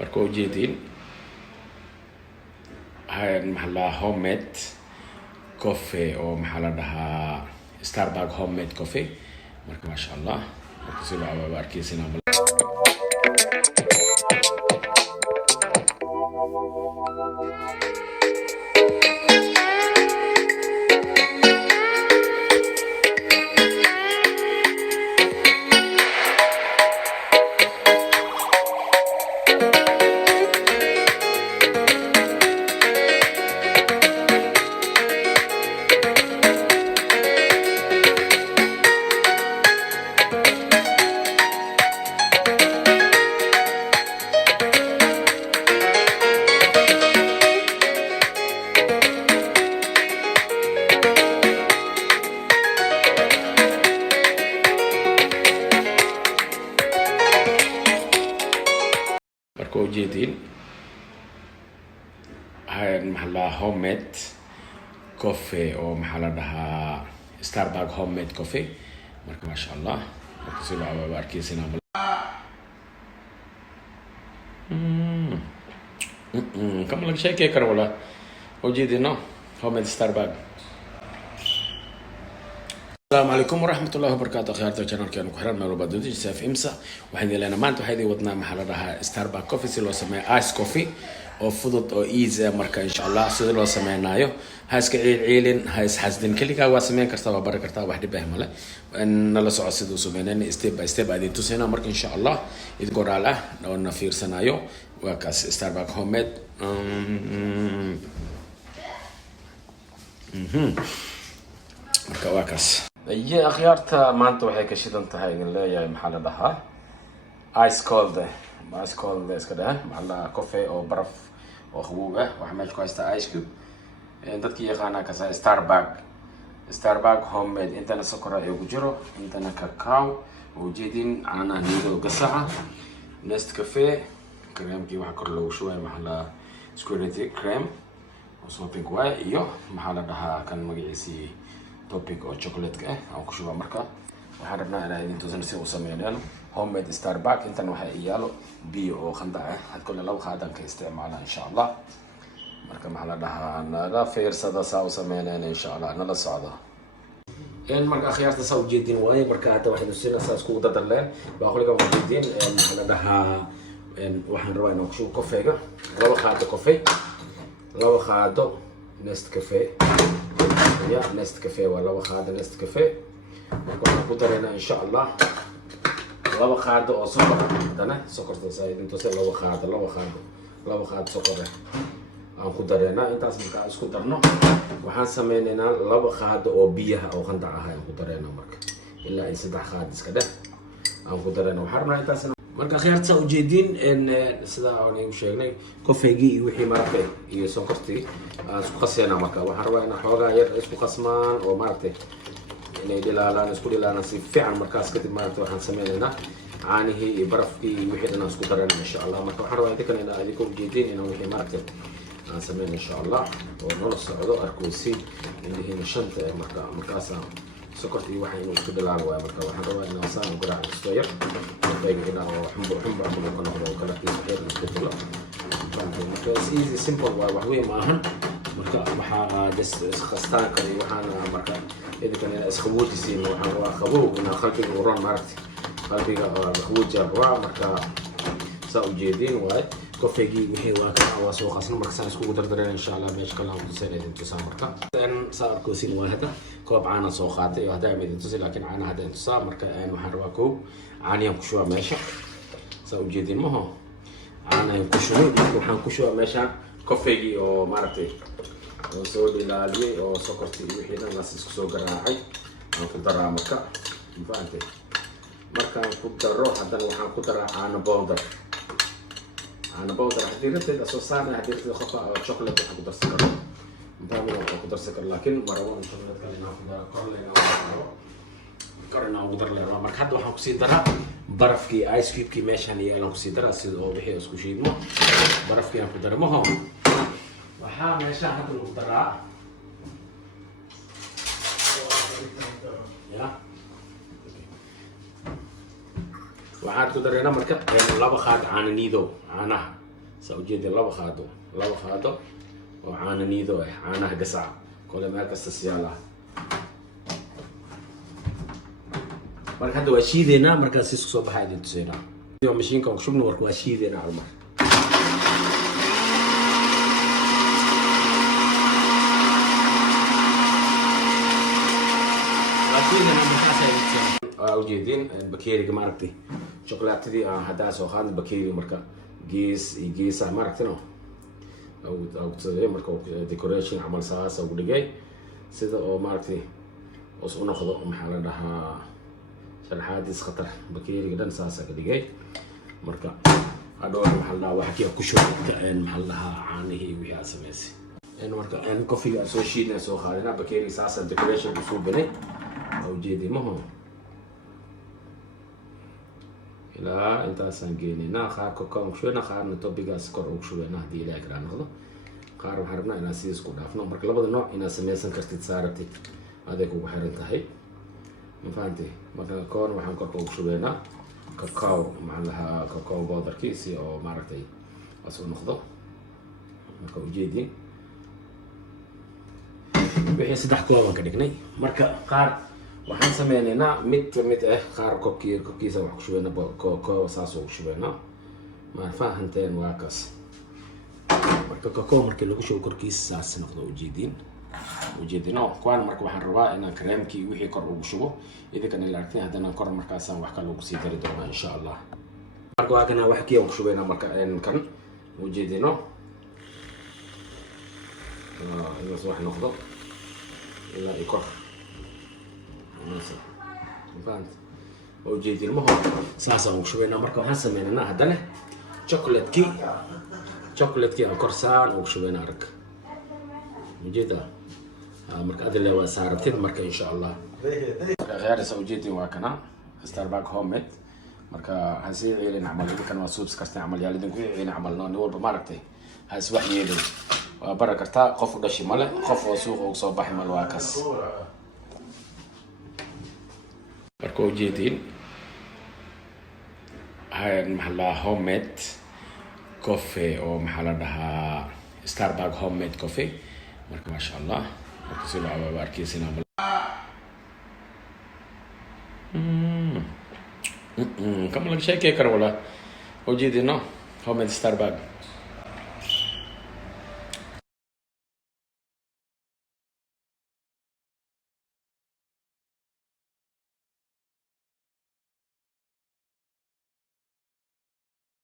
marka ujeedin maxaa la homemade coffee oo maxaa la dhahaa Starbucks homemade coffee marka masha Allah marka si loo abaabo arkiisina marka ujeedin maxaa la homemade coffee oo maxaa la dhahaa Starbucks homemade coffee marka masha Allah marka si loo abaabo arkiisina kama laga sheekay karo wala ujeedino homemade Starbucks. السلام عليكم ورحمة الله وبركاته. خيارته channel كانوا كحران مالو بدودي سيف إمسا وحين لنا ما أنتو هذه وضنا محل لها ستاربكس كوفي سلو سمي آيس كوفي أو فضت أو إيزا مركا إن شاء الله سلو سمي نايو هايس كعيلين هايس حسدين كلي كوا سمين كرتا وبركة كرتا واحد بهمله إن الله سعى سيدو سمينين ستيب باي ستيب بعدين تسينا مركا إن شاء الله يذكر على لو نفير سنايو وكاس ستاربكس هوميد مركا وكاس يا أخيارتا ما أنتو هيك شيء انتهى إن يا محل لها آيس كولد إسكده محل كوفي أو برف أو خوبة وحماش كويس آيس كوب أنت كي يخانا كذا ستاربكس هوميد أنت نسكر يوجرو أنت نكاكاو وجدين أنا نيدو قصعة نست كافيه كريم كي وحكر له شوية محل سكوريتي كريم وصوبي قوي إيوه محل لها كان مجلسي topic oo chocolate ka aan ku shuba marka waxaan rabnaa inaan idin tusin si uu sameeyaan homemade Starbucks intan waxa ay yaalo biyo oo khanda ah had kale laba qaadan ka isticmaalaa insha Allah marka maxaa la dhahaa naga fiirsada saa u sameeyaan insha Allah nala socdo marka khiyaarta saa u jeedin waaye marka hadda waxaan tusinaa saas ku dadarleen baa qoliga u jeedin maxaa la dhahaa waxaan rabaa inaan ku shubo kafeega laba qaado Nescafe يا نستكافيه ولا وخاد نستكافيه وكنا قدرنا إن شاء الله لو وخاد أو سكر دنا سكر تزايد أنت سأل لو وخاد سكر أو قدرنا أنت أسمع أسكت درنا وحنسمينا لو وخاد أو بيها أو خندعها أو قدرنا مرك إلا إن سدح خاد كده أو قدرنا وحرنا أنت سنا marka khiyaarta u jeedin sida aan u sheegnay kofeegi wixii markay iyo sokortii isku qasayna marka waxaan rabaa in xoogaa yar isku qasmaan oo markay inay isku dhilaalaan si fiican markaas kadib maartay waxaan sameeynaa caanihii iyo barafkii iyo wixii dhan isku darana insha Allah marka waxaan rabaa idinkan in aad u jeedin in wixii markay aan sameeyno insha Allah oo nala socdo arkoosi in shanta markaas sokortii waxay inuu isku dhilaan waa marka waxaan rabaa in aan saan garaac isto yar إنه حمب عمله كله وكلا في صحيح الكتلة. مركا easy simple وحوي معهن مركا محا جس خستان كري وحنا مركا إذا كان إسخبوت يسين وحنا خبوه من خلقي وران مرت خلقي خبوت جابوا مركا ساو جيدين واي كوفيجي وحي واقع واسو خاصنا مركا سان اسكو دردرين إن شاء الله باش كلام تسأل تسا مركا إن صار كوسين واحدة كوب عنا سو خاطئ وهذا ميد تسأل لكن عنا هذا تسا مركا إن وحنا كوب عاني كشوا ماشى سأو جدين ما هو عاني كشوا وحن كشوا ماشى كوفيجي أو مرتي أو سودي لالوي أو سكرتي وحيدا ناس يسكسو جراحي أو كدرا مركا فهمتي مركا كدرا حتى وحن كدرا عنا بودر حديرت الأساسنا حديرت الخفا أو شوكولاتة كدر سكر فهمي كدر سكر لكن مروان شوكولاتة كلنا كرنا وقدر لنا مرك حد وحنا كسي درا برف كي آيس كيوب كي ماشي هني أنا كسي درا سيد أو بحي أسكو شيء مو برف كي أنا كدر ما هو وحنا ماشي حد وقدر يا وحنا كدر لنا مرك لا بخاد عن نيدو أنا سأوجد لبا خادو وعانا نيدو عانا قصع كل ما قصص يلا marka hadda waa shiideynaa markaas isku soo baxay idin tuseynaa iyo mashiinka oo shubno warka waa shiideynaa hal mar ujeedin bakeeriga maaragtay shokolaatadii aan haddaa soo qaadna bakeeriga marka geesaha maaragtino marka decoration camal saas ugu dhigay sida oo maaragtay us u noqdo maxaa la dhahaa sharaxaadiis khatar bakeeriga dhan saasa ka dhigay marka hadhow maxaa la dhahaa waxa ku shubta maxaa la dhahaa caanihii wixii aad samaysay marka coffee soo shiidna soo qaadina bakeeriga saasa decoration usoo banay ujeedin maho ilaa intaasaan geenaynaa qaar kokaan kushubeyna qaarna tobigaas kor ugu shubeyna haddii ilaahay karaa noqdo qaar waxaan rabnaa inaan sidiis ku dhaafno marka labada nooc inaad samaysan kartid saarabtid aday kugu xiran tahay ma fahantay marka koon waxaan korka ugu shubeynaa kakao maxaa lahaa kakao bowdarkiisi oo maaragtay as u noqdo marka ujeedin wixii saddex kooban ka dhignay marka qaar waxaan sameynaynaa mid kamid ah qaar koobkiisa wax ku shubeynaa koo saas ugu shubeynaa ma fahanteen waa kaas marka kakao markii lagu shubo korkiisa saas noqdo ujeedin oo kuwaan marka waxaan rabaa inaan kareemkii wixii kor ugu shubo idinkana ila aragtay haddana kor markaasaan wax kale ugu sii dari doonaa insha allah marka waa kana wax kii ugu shubeynaa marka kan ujeedino inaas wax noqdo ilaa kor فهمت وجيت المهم ساسا وشوينا مركب حسب من أنا هدنا شوكولات كي كرسان وشوينا رك وجيتها مركب هذا اللي هو صارت مركب إن شاء الله غير سوجيتي وكنا ستارباك هوم ميد مركب هسي عيل نعمل اللي كان مسؤول سكرت نعمل يالله دنقول عيل عملنا نور بماركتي هسي واحد يدي وبركتها قف ودشي ملا قف وسوق وصباح مال واكس marka ujeedin maxaa la homemade coffee oo maxaa la dhahaa Starbucks homemade coffee marka ma sha Allah marka sida aad arkaysina kama laga sheekay karo wala ujeedin no homemade Starbucks